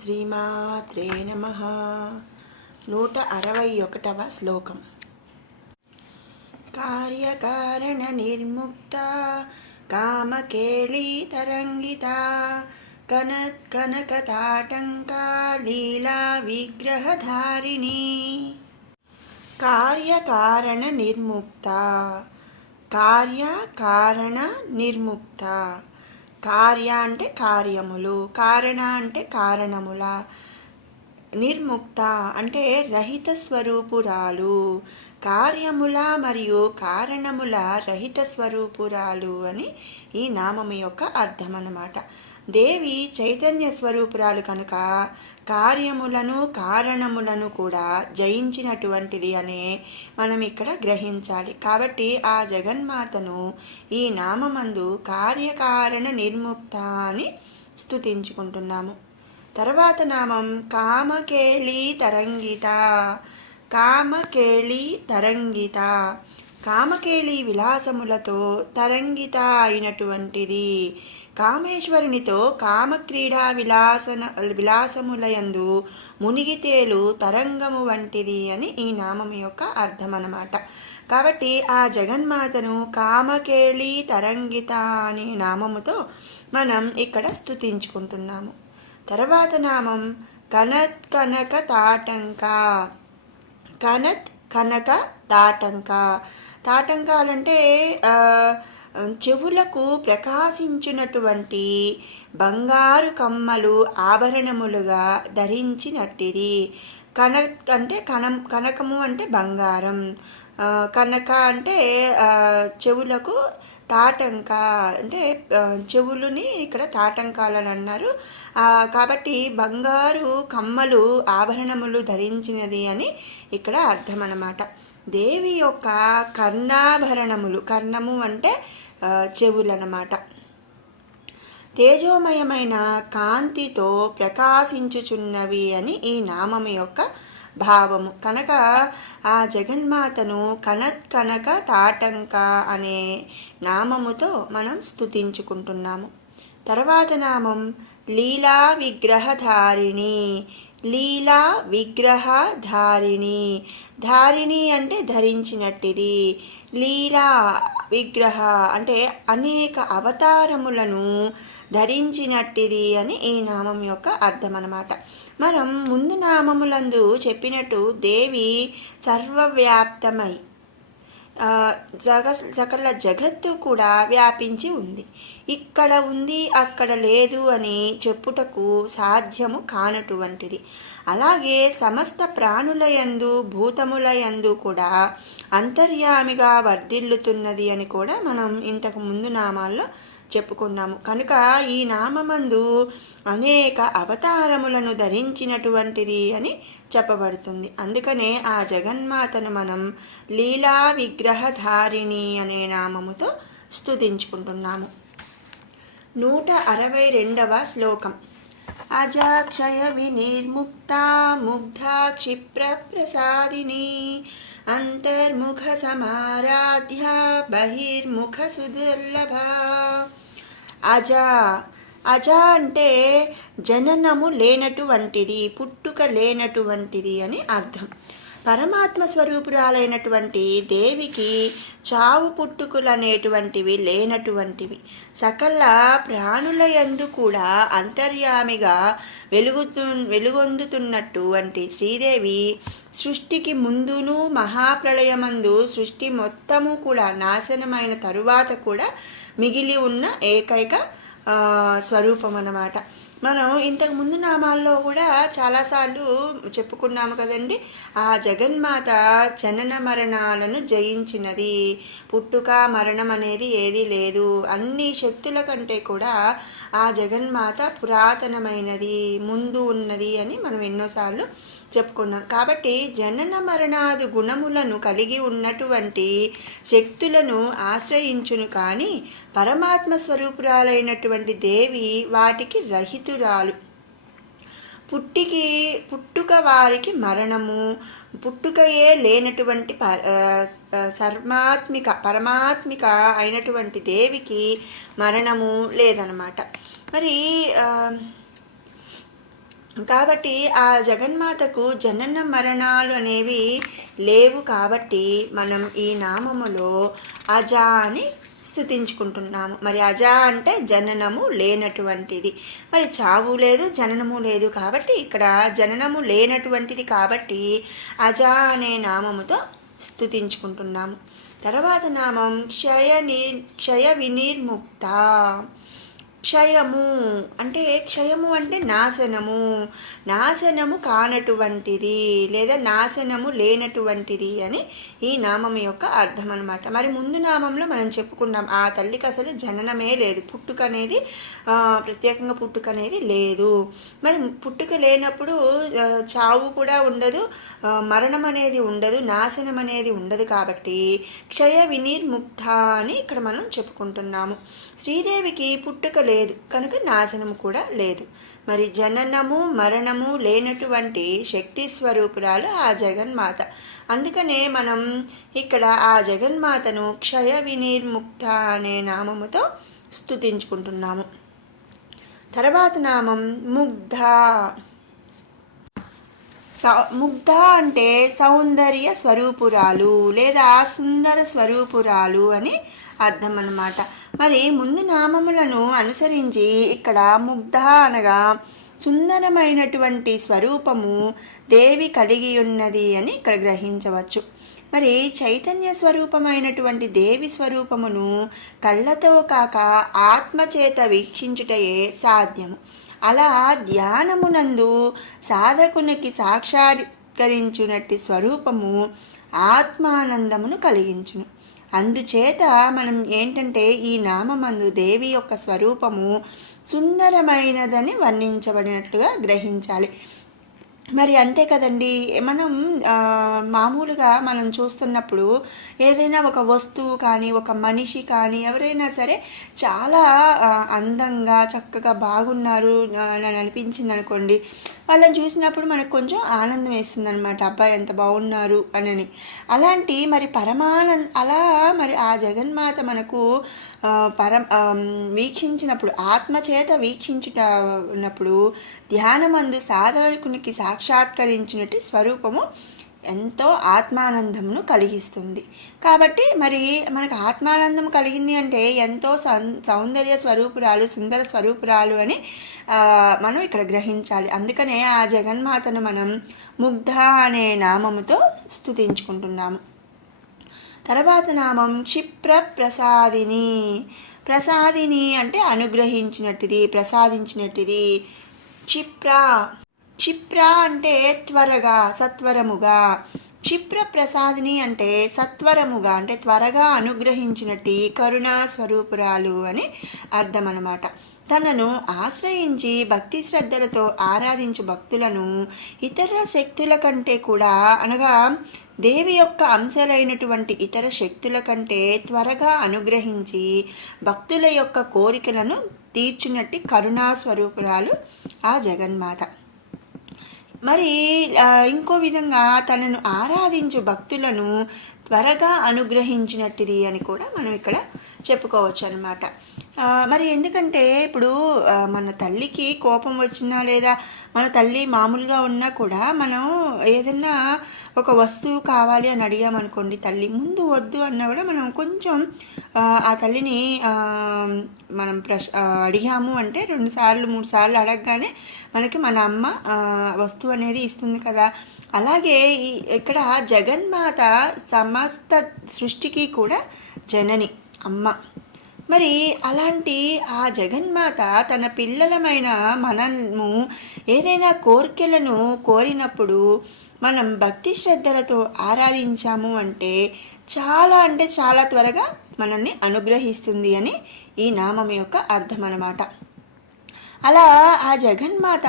శ్రీమాత్రే నమః. 161వ శ్లోకం. కార్యకారణ నిర్ముక్త కామకేళీ తరంగిత కనకతాటంకా లీలా విగ్రహధారిణి. కార్యకారణ నిర్ముక్త. కార్యకారణ నిర్ముక్త. కార్య అంటే కార్యములు, కారణ అంటే కారణముల, నిర్ముక్త అంటే రహిత స్వరూపురాలు, కార్యముల మరియు కారణముల రహిత స్వరూపురాలు అని ఈ నామము యొక్క అర్థం అన్నమాట. దేవి చైతన్య స్వరూపురాలు కనుక కార్యములను కారణములను కూడా జయించినటువంటిది అనే మనం ఇక్కడ గ్రహించాలి. కాబట్టి ఆ జగన్మాతను ఈ నామమందు కార్యకారణ నిర్ముక్త అని స్తుతించుకుంటున్నాము. తర్వాత నామం కామకేళీ తరంగిత. కామకేళీ తరంగిత. కామకేళీ విలాసములతో తరంగిత అయినటువంటిది. కామేశ్వరునితో కామక్రీడా విలాసములయందు మునిగితేలు తరంగము వంటిది అని ఈ నామం యొక్క అర్థం అన్నమాట. కాబట్టి ఆ జగన్మాతను కామకేళీ తరంగిత అనే నామముతో మనం ఇక్కడ స్తుతించుకుంటున్నాము. తర్వాత నామం కనత్ కనక తాటంక. కనత్ కనక తాటంక. తాటంకాలంటే చెవులకు ప్రకాశించినటువంటి బంగారు కమ్మలు ఆభరణములుగా ధరించినట్టిది. అంటే కనకము అంటే బంగారం, కనక అంటే చెవులకు, తాటంక అంటే చెవులుని ఇక్కడ తాటంకాలని అన్నారు. కాబట్టి బంగారు కమ్మలు ఆభరణములు ధరించినది అని ఇక్కడ అర్థం అన్నమాట. దేవి యొక్క కర్ణాభరణములు, కర్ణము అంటే చెవులన్నమాట, తేజోమయమైన కాంతితో ప్రకాశించుచున్నవి అని ఈ నామము యొక్క భావము. కనుక ఆ జగన్మాతను కనక తాటంక అనే నామముతో మనం స్తుతించుకుంటున్నాము. తర్వాత నామం లీలా విగ్రహధారిణి. లీలా విగ్రహధారిణి. ధారిణి అంటే ధరించినట్టిది. లీలా విగ్రహ అంటే అనేక అవతారములను ధరించినట్టిది అని ఈ నామం యొక్క అర్థం అన్నమాట. మనం ముందు నామములందు చెప్పినట్టు దేవి సర్వవ్యాప్తమై సకల జగత్తు కూడా వ్యాపించి ఉంది. ఇక్కడ ఉంది అక్కడ లేదు అని చెప్పుటకు సాధ్యము కానటువంటిది. అలాగే సమస్త ప్రాణులయందు భూతములయందు కూడా అంతర్యామిగా వర్ధిల్లుతున్నది అని కూడా మనం ఇంతకు ముందు నామాల్లో చెప్పుకున్నాము. కనుక ఈ నామమందు అనేక అవతారములను ధరించినటువంటిది అని చెప్పబడుతుంది. అందుకనే ఆ జగన్మాతను మనం లీలా విగ్రహధారిణి అనే నామముతో స్తుతించుకుంటున్నాము. 162వ శ్లోకం. అజాక్షయ వినిర్ముక్త ముగ్ధా క్షిప్ర ప్రసాదిని అంతర్ముఖ సమారాధ్య బహిర్ముఖ సుదుర్లభ. అజ. అజ అంటే జననము లేనటువంటిది, పుట్టుక లేనటువంటిది అని అర్థం. పరమాత్మ స్వరూపురాలైనటువంటి దేవికి చావు పుట్టుకలు అనేటువంటివి లేనటువంటివి. సకల ప్రాణులయందు కూడా అంతర్యామిగా వెలుగొందుతున్నటువంటి శ్రీదేవి సృష్టికి ముందును మహాప్రళయమందు సృష్టి మొత్తము కూడా నాశనమైన తరువాత కూడా మిగిలి ఉన్న ఏకైక స్వరూపం అన్నమాట. మనం ఇంతకు ముందు నామాల్లో కూడా చాలాసార్లు చెప్పుకున్నాము కదండి. ఆ జగన్మాత జనన మరణాలను జయించినది. పుట్టుక మరణం అనేది ఏదీ లేదు. అన్ని శక్తుల కంటే కూడా ఆ జగన్మాత పురాతనమైనది, ముందు ఉన్నది అని మనం ఎన్నోసార్లు చెప్పుకున్నాం. కాబట్టి జనన మరణాది గుణములను కలిగి ఉన్నటువంటి శక్తులను ఆశ్రయించును కానీ పరమాత్మ స్వరూపురాలైనటువంటి దేవి వాటికి రహితురాలు. పుట్టుక వారికి మరణము, పుట్టుకయే లేనటువంటి పరమాత్మిక అయినటువంటి దేవికి మరణము లేదన్నమాట. మరి కాబట్టి ఆ జగన్మాతకు జనన మరణాలు అనేవి లేవు. కాబట్టి మనం ఈ నామములో అజ అని స్తుతించుకుంటున్నాము. మరి అజ అంటే జననము లేనటువంటిది. మరి చావు లేదు, జననము లేదు. కాబట్టి ఇక్కడ జననము లేనటువంటిది కాబట్టి అజ అనే నామముతో స్తుతించుకుంటున్నాము. తర్వాత నామం క్షయ వినిర్ముక్త. క్షయము అంటే నాశనము కానటువంటిది లేదా నాశనము లేనటువంటిది అని ఈ నామం యొక్క అర్థం అన్నమాట. మరి ముందు నామంలో మనం చెప్పుకున్నాం ఆ తల్లికి అసలు జననమే లేదు, పుట్టుక అనేది ప్రత్యేకంగా పుట్టుక అనేది లేదు. మరి పుట్టుక లేనప్పుడు చావు కూడా ఉండదు, మరణం అనేది ఉండదు, నాశనం అనేది ఉండదు. కాబట్టి క్షయ వినిర్ముక్త అని ఇక్కడ మనం చెప్పుకుంటున్నాము. శ్రీదేవికి పుట్టుక లేదు కనుక నాశనము కూడా లేదు. మరి జననము మరణము లేనటువంటి శక్తి స్వరూపురాలు ఆ జగన్మాత. అందుకనే మనం ఇక్కడ ఆ జగన్మాతను క్షయ వినిర్ముక్త అనే నామముతో స్తుతించుకుంటున్నాము. తర్వాత నామం ముగ్ధ. ముగ్ధ అంటే సౌందర్య స్వరూపురాలు లేదా సుందర స్వరూపురాలు అని అర్థం అన్నమాట. మరి ముందు నామములను అనుసరించి ఇక్కడ ముగ్ధ అనగా సుందరమైనటువంటి స్వరూపము దేవి కలిగి ఉన్నది అని ఇక్కడ గ్రహించవచ్చు. మరి చైతన్య స్వరూపమైనటువంటి దేవి స్వరూపమును కళ్ళతో కాక ఆత్మచేత వీక్షించుటయే సాధ్యము. అలా ధ్యానమునందు సాధకునికి సాక్షాత్కరించునట్టి స్వరూపము ఆత్మానందమును కలిగించును. అందుచేత మనం ఏంటంటే ఈ నామమందు దేవి యొక్క స్వరూపము సుందరమైనదని వర్ణించబడినట్లుగా గ్రహించాలి. మరి అంతే కదండి, మనం మామూలుగా మనం చూస్తున్నప్పుడు ఏదైనా ఒక వస్తువు కానీ ఒక మనిషి కానీ ఎవరైనా సరే చాలా అందంగా చక్కగా బాగున్నారు అని అనిపించింది అనుకోండి, వాళ్ళని చూసినప్పుడు మనకు కొంచెం ఆనందం వేస్తుంది అనమాట. అబ్బాయి ఎంత బాగున్నారు అని. అలాంటి మరి అలా మరి ఆ జగన్మాత మనకు వీక్షించినప్పుడు ఆత్మచేత వీక్షించుటప్పుడు ధ్యానమందు సాధకునికి సాక్షాత్కరించినట్టు స్వరూపము ఎంతో ఆత్మానందమును కలిగిస్తుంది. కాబట్టి మరి మనకు ఆత్మానందం కలిగింది అంటే ఎంతో సౌందర్య స్వరూపురాలు సుందర స్వరూపురాలు అని మనం ఇక్కడ గ్రహించాలి. అందుకనే ఆ జగన్మాతను మనం ముగ్ధ అనే నామముతో స్తుతించుకుంటున్నాము. తర్వాత నామం క్షిప్ర ప్రసాదిని. ప్రసాదిని అంటే అనుగ్రహించినట్టుది, ప్రసాదించినట్టుది. క్షిప్ర అంటే త్వరగా, సత్వరముగా. క్షిప్ర ప్రసాదిని అంటే సత్వరముగా అంటే త్వరగా అనుగ్రహించినట్టు కరుణా స్వరూపురాలు అని అర్థం అన్నమాట. తనను ఆశ్రయించి భక్తి శ్రద్ధలతో ఆరాధించు భక్తులను ఇతర శక్తుల కంటే కూడా అనగా దేవి యొక్క అంశాలైనటువంటి ఇతర శక్తుల కంటే త్వరగా అనుగ్రహించి భక్తుల యొక్క కోరికలను తీర్చునట్టి కరుణా స్వరూపురాలు ఆ జగన్మాత. మరి ఇంకో విధంగా తనను ఆరాధించు భక్తులను త్వరగా అనుగ్రహించినట్టుది అని కూడా మనం ఇక్కడ చెప్పుకోవచ్చు అన్నమాట. మరి ఎందుకంటే ఇప్పుడు మన తల్లికి కోపం వచ్చినా లేదా మన తల్లి మామూలుగా ఉన్నా కూడా మనం ఏదన్నా ఒక వస్తువు కావాలి అని అడిగామనుకోండి, తల్లి ముందు వద్దు అన్నా కూడా మనం కొంచెం ఆ తల్లిని మనం అడిగాము అంటే 2 సార్లు 3 సార్లు అడగగానే మనకి మన అమ్మ వస్తువు అనేది ఇస్తుంది కదా. అలాగే ఇక్కడ జగన్మాత సమస్త సృష్టికి కూడా జనని, అమ్మ. మరి అలాంటి ఆ జగన్మాత తన పిల్లలమైన మనము ఏదైనా కోరికలను కోరినప్పుడు మనం భక్తి శ్రద్ధలతో ఆరాధించాము అంటే చాలా త్వరగా మనల్ని అనుగ్రహిస్తుంది అని ఈ నామం యొక్క అర్థం అన్నమాట. అలా ఆ జగన్మాత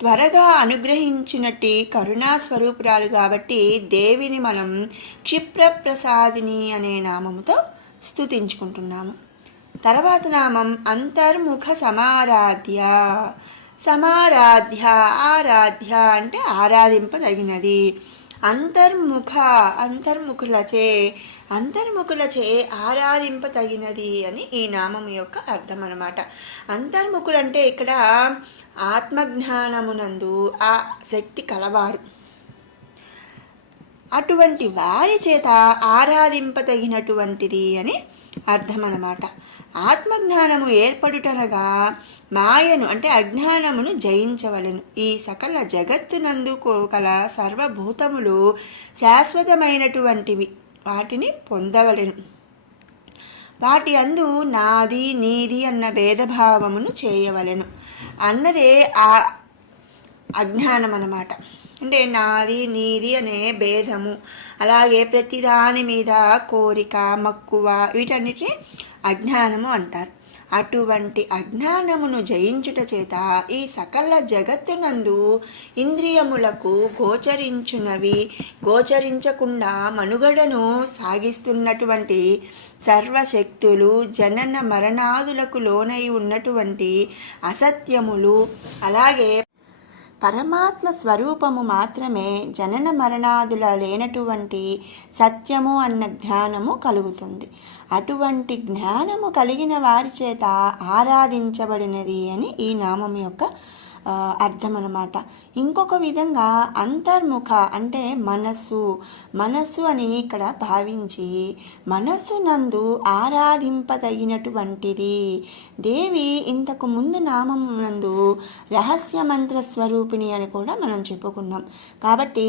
త్వరగా అనుగ్రహించినట్టు కరుణా స్వరూపురాలు కాబట్టి దేవిని మనం క్షిప్రప్రసాదిని అనే నామముతో స్తుతించుకుంటున్నాము. తర్వాత నామం అంతర్ముఖ సమారాధ్య. ఆరాధ్య అంటే ఆరాధింపదగినది. అంతర్ముఖులచే ఆరాధింపతగినది అని ఈ నామం యొక్క అర్థం అన్నమాట. అంతర్ముఖులంటే ఇక్కడ ఆత్మజ్ఞానమునందు ఆ శక్తి కలవారు, అటువంటి వారి చేత ఆరాధింపతగినటువంటిది అని అర్థం అన్నమాట. ఆత్మజ్ఞానము ఏర్పడుటనగా మాయను అంటే అజ్ఞానమును జయించవలెను. ఈ సకల జగత్తునందు గల సర్వభూతములు శాశ్వతమైనటువంటివి, వాటిని పొందవలెను. వాటి అందు నాది నీది అన్న భేదభావమును చేయవలెను అన్నదే ఆ అజ్ఞానం అన్నమాట. అంటే నాది నీది అనే భేదము, అలాగే ప్రతిదాని మీద కోరిక మక్కువ, వీటన్నిటిని అజ్ఞానము అంటారు. అటువంటి అజ్ఞానమును జయించుట చేత ఈ సకల జగత్తునందు ఇంద్రియములకు గోచరించకుండా మనుగడను సాగిస్తున్నటువంటి సర్వశక్తులు, జనన మరణాదులకు లోనై ఉన్నటువంటి అసత్యములు, అలాగే పరమాత్మ స్వరూపము మాత్రమే జనన మరణాదుల లేనటువంటి సత్యము అన్న జ్ఞానము కలుగుతుంది. అటువంటి జ్ఞానము కలిగిన వారి చేత ఆరాధించబడినది అని ఈ నామం యొక్క అర్థం అన్నమాట. ఇంకొక విధంగా అంతర్ముఖ అంటే మనస్సు అని ఇక్కడ భావించి మనస్సు నందు ఆరాధింపదగినటువంటిది. దేవి ఇంతకు ముందు నామం నందు రహస్య మంత్ర స్వరూపిణి అని కూడా మనం చెప్పుకున్నాం. కాబట్టి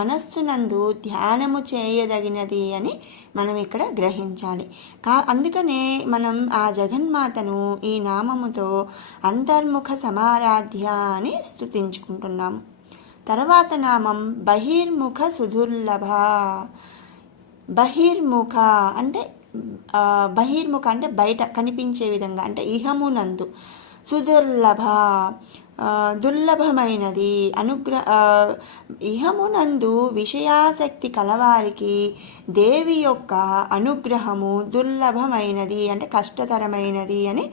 మనస్సు నందు ధ్యానము చేయదగినది అని మనం ఇక్కడ గ్రహించాలి. అందుకనే మనం ఆ జగన్మాతను ఈ నామముతో అంతర్ముఖ సమారాధ్య అని స్తుతించుకుంటున్నాము. తర్వాత నామం బహిర్ముఖ సుదుర్లభ. బహిర్ముఖ అంటే బయట కనిపించే విధంగా, అంటే ఇహమునందు, సుదుర్లభ దుర్లభమైనది, ఇహమునందు విషయాసక్తి కలవారికి దేవి యొక్క అనుగ్రహము దుర్లభమైనది అంటే కష్టతరమైనది అని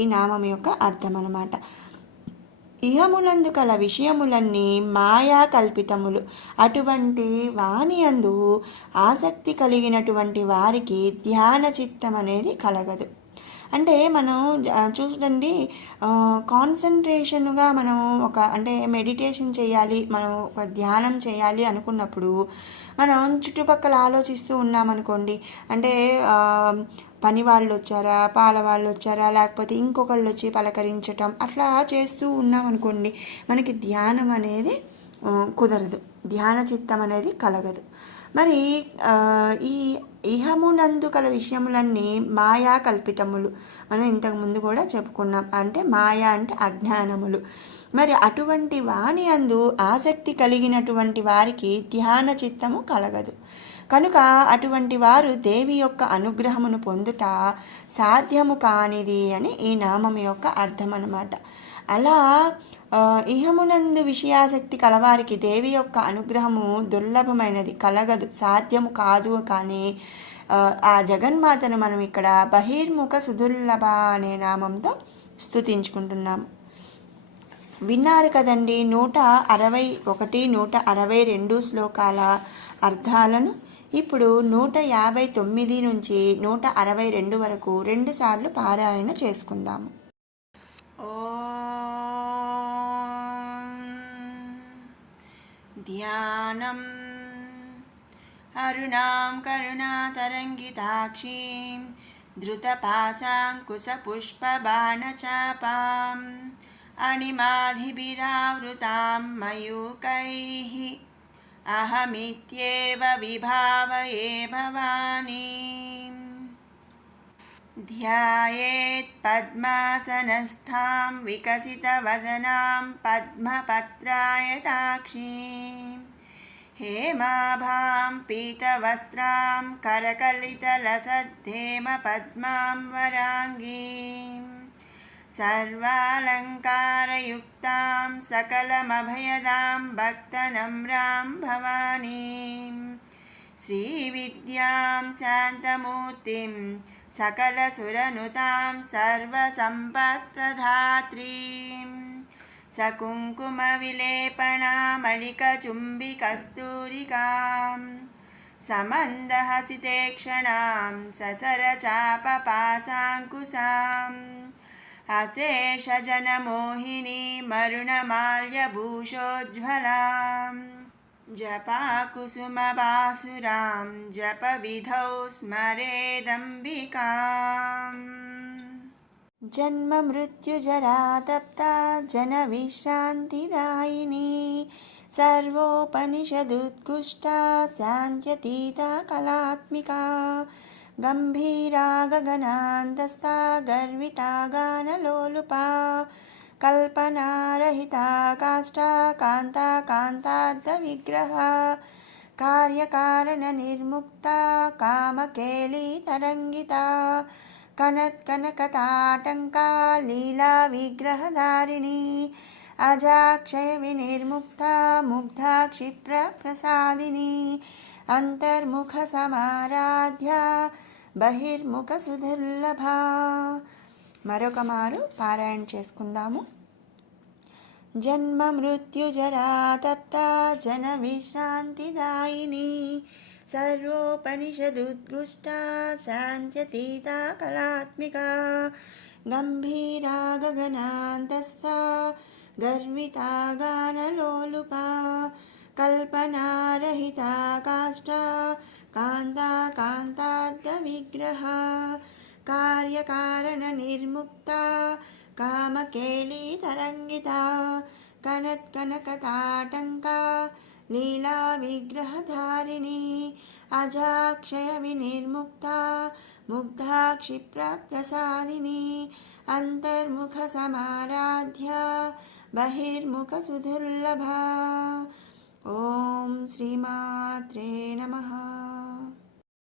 ఈ నామం యొక్క అర్థం అన్నమాట. ఇహములందు కల విషయములన్నీ మాయా కల్పితములు. అటువంటి వాణి అందు ఆసక్తి కలిగినటువంటి వారికి ధ్యాన చిత్తం అనేది కలగదు. అంటే మనం చూడండి, కాన్సన్ట్రేషన్గా మనం అంటే మెడిటేషన్ చేయాలి, మనం ఒక ధ్యానం చేయాలి అనుకున్నప్పుడు మనం చుట్టుపక్కల ఆలోచిస్తూ ఉన్నామనుకోండి, అంటే పని వాళ్ళు వచ్చారా, పాల వాళ్ళు వచ్చారా, లేకపోతే ఇంకొకళ్ళు వచ్చి పలకరించటం, అట్లా చేస్తూ ఉన్నామనుకోండి, మనకి ధ్యానం అనేది కుదరదు, ధ్యాన చిత్తం అనేది కలగదు. మరి ఈ ఇహమునందు కల విషయములన్నీ మాయా కల్పితములు, మనం ఇంతకుముందు కూడా చెప్పుకున్నాం. అంటే మాయా అంటే అజ్ఞానములు. మరి అటువంటి వాణి అందు ఆసక్తి కలిగినటువంటి వారికి ధ్యాన చిత్తము కలగదు. కనుక అటువంటి వారు దేవి యొక్క అనుగ్రహమును పొందుట సాధ్యము కానిది అని ఈ నామం యొక్క అర్థం అన్నమాట. అలా ఇహమునందు విషయాసక్తి కలవారికి దేవి యొక్క అనుగ్రహము దుర్లభమైనది, కలగదు, సాధ్యము కాదు. కానీ ఆ జగన్మాతను మనం ఇక్కడ బహిర్ముఖ సుదుర్లభ అనే నామంతో స్తుతించుకుంటున్నాము. విన్నారు కదండి 161, 162 శ్లోకాల అర్థాలను. ఇప్పుడు 159 నుంచి 162 వరకు 2 సార్లు పారాయణ చేసుకుందాము. ధ్యానం అరుణాం కరుణాతరంగితాక్షీం ధృతపాశాంకుశపుష్పబాణచాపాం అణిమాధిభిరావృతాం మయూకైః అహమిత్యేవ విభావయే భవానీం. ధ్యాయేత్ పద్మాసనస్థాం వికసితవదనాం పద్మపత్రాయతాక్షీం హేమాభాం పీతవస్త్రాం కరకలితలసద్ధేమ పద్మాం వరాంగీం సర్వాలంకారయుక్తాం సకలమభయదాం భక్తనమ్రాం భవానీం శ్రీవిద్యాం శాంతమూర్తిం సకలసురనుతాం సర్వసంపత్ప్రదాత్రీం सकुङ्कुमविलेपनामलिकचुम्बिकस्तूरिकां समन्दहसितेक्षणां ससरचापपासाङ्कुशाम् अशेषजनमोहिनी मरुणमाल्यभूषोज्ज्वलाम् जपाकुसुमबासुरां जपविधौ स्मरेदम्बिकाम् जन्ममृत्युजरा तप्ता जनविश्रान्तिदायिनी सर्वोपनिषदुत्कृष्टा शान्त्यतीता कलात्मिका गम्भीरा गगनान्तस्था गर्विता गानलोलुपा कल्पनारहिता काष्ठा कान्ता कान्तार्धविग्रहा कार्यकारणनिर्मुक्ता कामकेळीतरङ्गिता कनत्कनकताटङ्का लीलाविग्रहधारिणी अजाक्षयविनिर्मुक्ता मुग्धा क्षिप्रप्रसादिनी अंतर्मुखसमाराध्या బహిర్ముఖసుదుర్లభా. మరొక మారు పారాయణ చేసుకుందాము. జన్మ మృత్యుజరా తప్తా జన విశ్రాంతిదాయిని సర్వోపనిషదుద్గుష్టా శాంత్యతీతా కళాత్మికా గంభీరా గగనాంతస్థా గర్వితా గానలోలుపా కల్పనారహితా కాష్టా కాంతా కాంతార్థవిగ్రహా కార్యకారణనిర్ముక్తా కామకేళీతరంగితా కనత్కనకతాటంకా లీలావిగ్రహధారిణీ అజాక్షయవినిర్ముక్తా ముగ్ధా క్షిప్రప్రసాదినీ అంతర్ముఖసమారాధ్యా బహిర్ముఖసుదుర్లభా. ఓం శ్రీమాత్రే నమః.